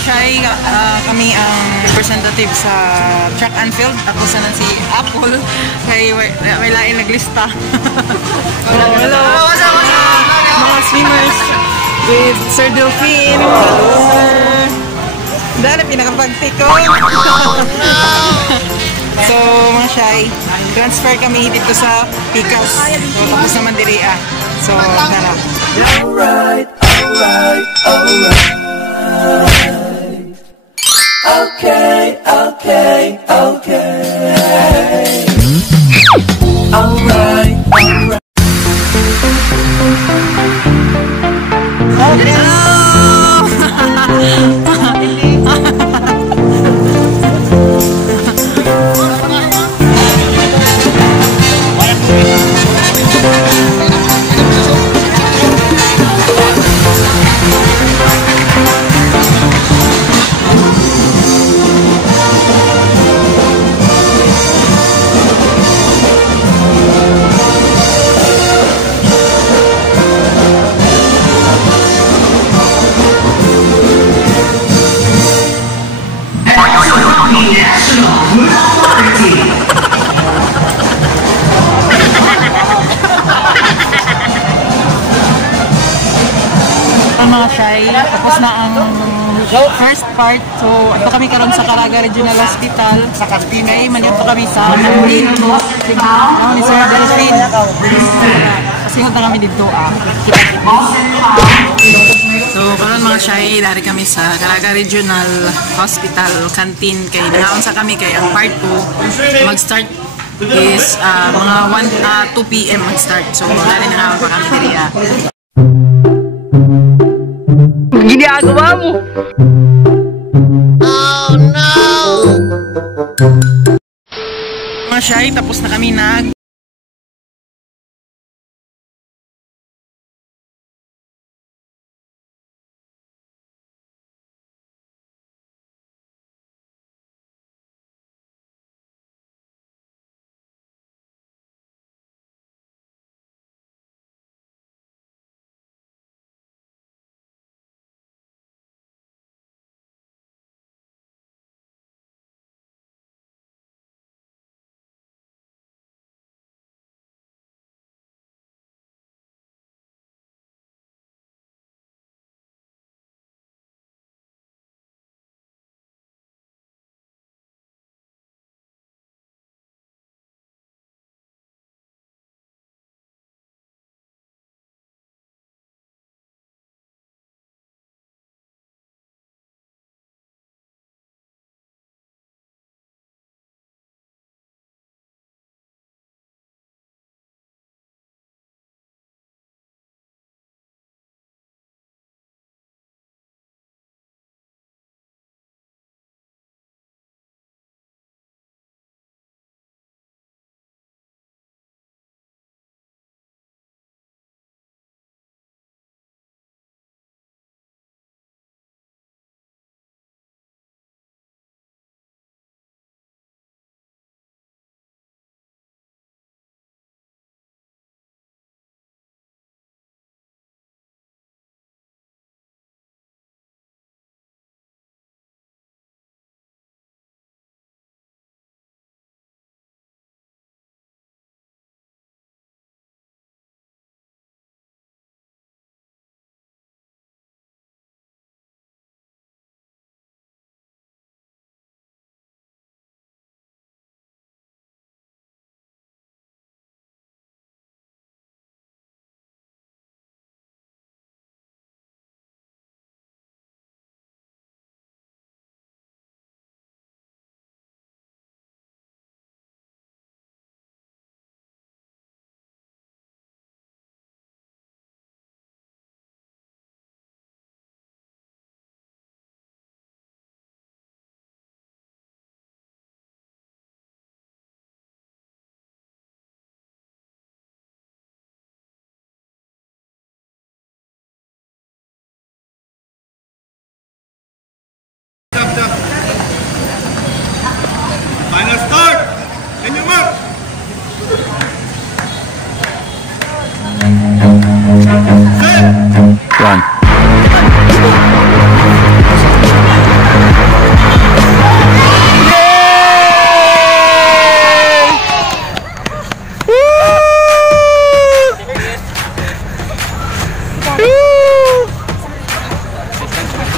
Shy, kami ang representative sa track and field. Ako sana si Apple. Kay may lain naglista. Hello. Mga swimmers with Sir Delphine. Hello. Dahil pinakapagtiko. So, mga Shy, transfer kami dito sa Picas. So, tapos naman diri So, tara. Alright. Okay. Alright. Mga Shy, tapos na ang first part. So, ito kami karon sa Caraga Regional Hospital. Kay maliit pa kami sa Canteen. Ako ni Sir Delphine. Kasi na kami dito So, karon mga Shy, dari kami sa Caraga Regional Hospital Canteen. Kay nangaon sa kami kay ang part 2 mag-start is mga 2 PM mag-start. So, dari nangaon pa kami diri Ginagawa mo? Oh no! Mga Shy, tapos na kami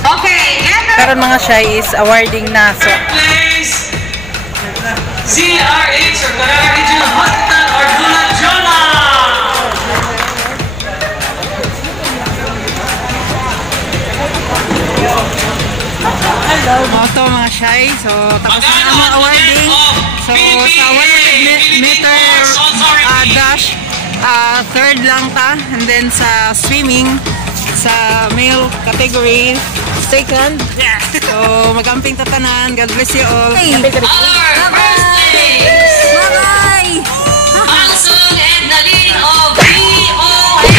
Okay, and Karon mga shy is awarding na. So, place CRH or Caraga Regional Hospital or Dula Jona. ito mga shy. So, tapos na ang mga awarding. So, sa 100 meter dash, third lang ta. And then sa swimming, sa male category, second. So, magamping tatanan. God bless you all. Our first place, Bye-bye! Hansung and the leading of VOA.